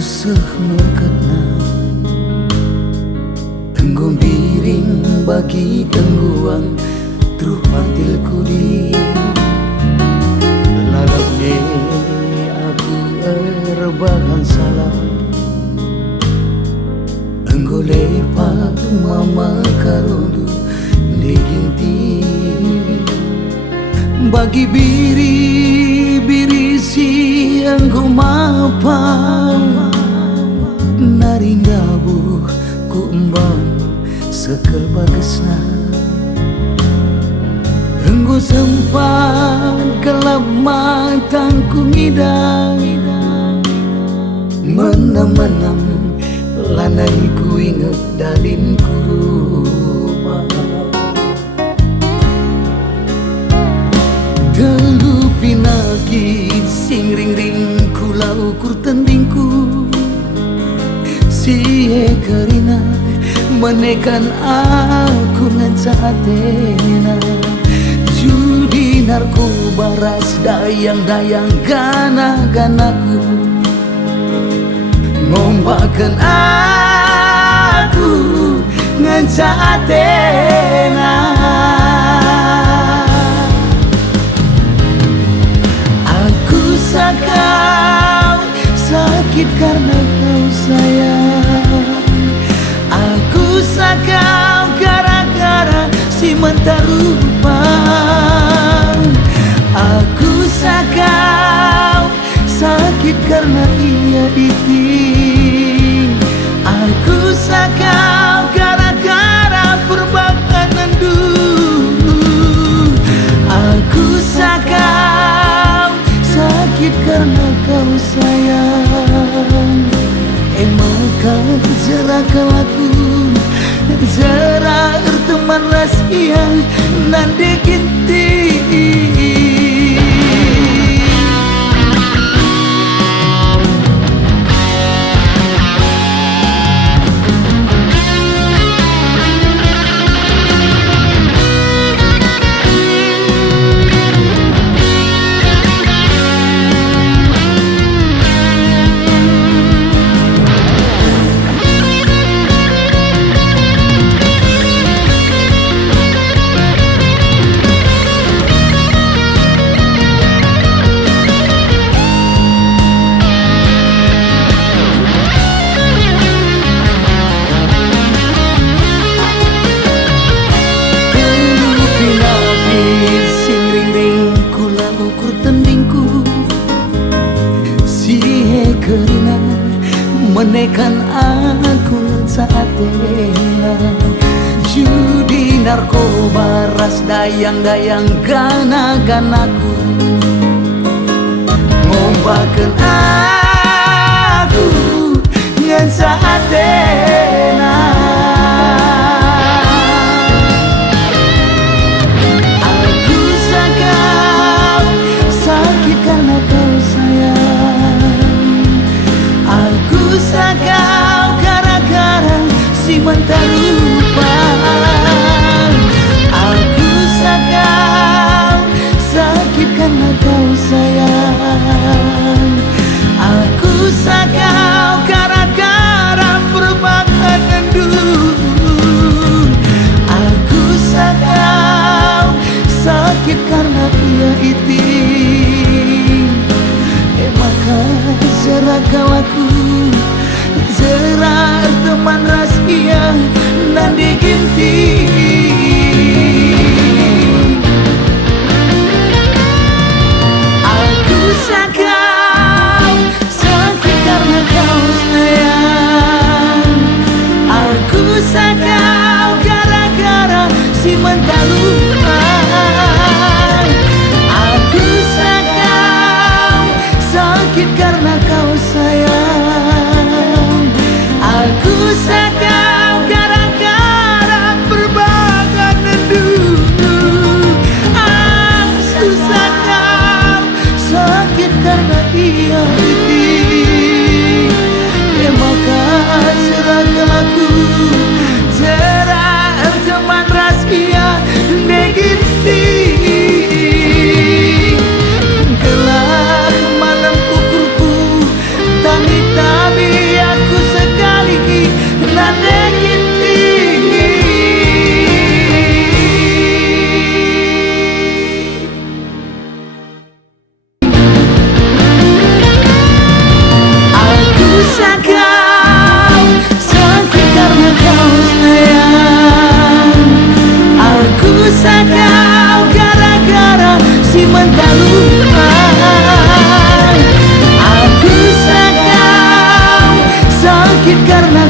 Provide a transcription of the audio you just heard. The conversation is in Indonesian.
usah mekatna tenggo biring bagi tengguang truh pantilku di lalapnya aku erbahan salah enggo lepak mama karodu diginti bagi biri si enggo mapang narindabuh ku embang sekel bagesna enggo sempat kelap matangku ngidang menam-menam lanai ku inget dalin ku rumah telu pinaki sing ring-ring kula ukur tendingku si karina menekan aku ngencatena judi narkoba ras dayang-dayang gana-ganaku ngombakan aku ngencatena aku sakau sakit karena kau sayang aku sakau gara-gara si mentarupa aku sakau sakit karena ia diting aku sakau gara-gara perbakanan dulu aku sakau sakit karena kau sayang emangkah jerakal aku jerak teman rahasia nanti kinti karena menekan aku saat tena judi narkoba ras dayang-dayang gana-ganaku ngombakan aku ngan saat tena aku sakau sakit karena kau sayang aku sakau gara-gara si mentarupa aku sakau sakit karena kau sayang aku sakau gara-gara perbakanan dulu aku sakau sakit karena ia iting emangkah jerakal aku jerak teman rahasia dan tak lupa. Aku sakau sakit karena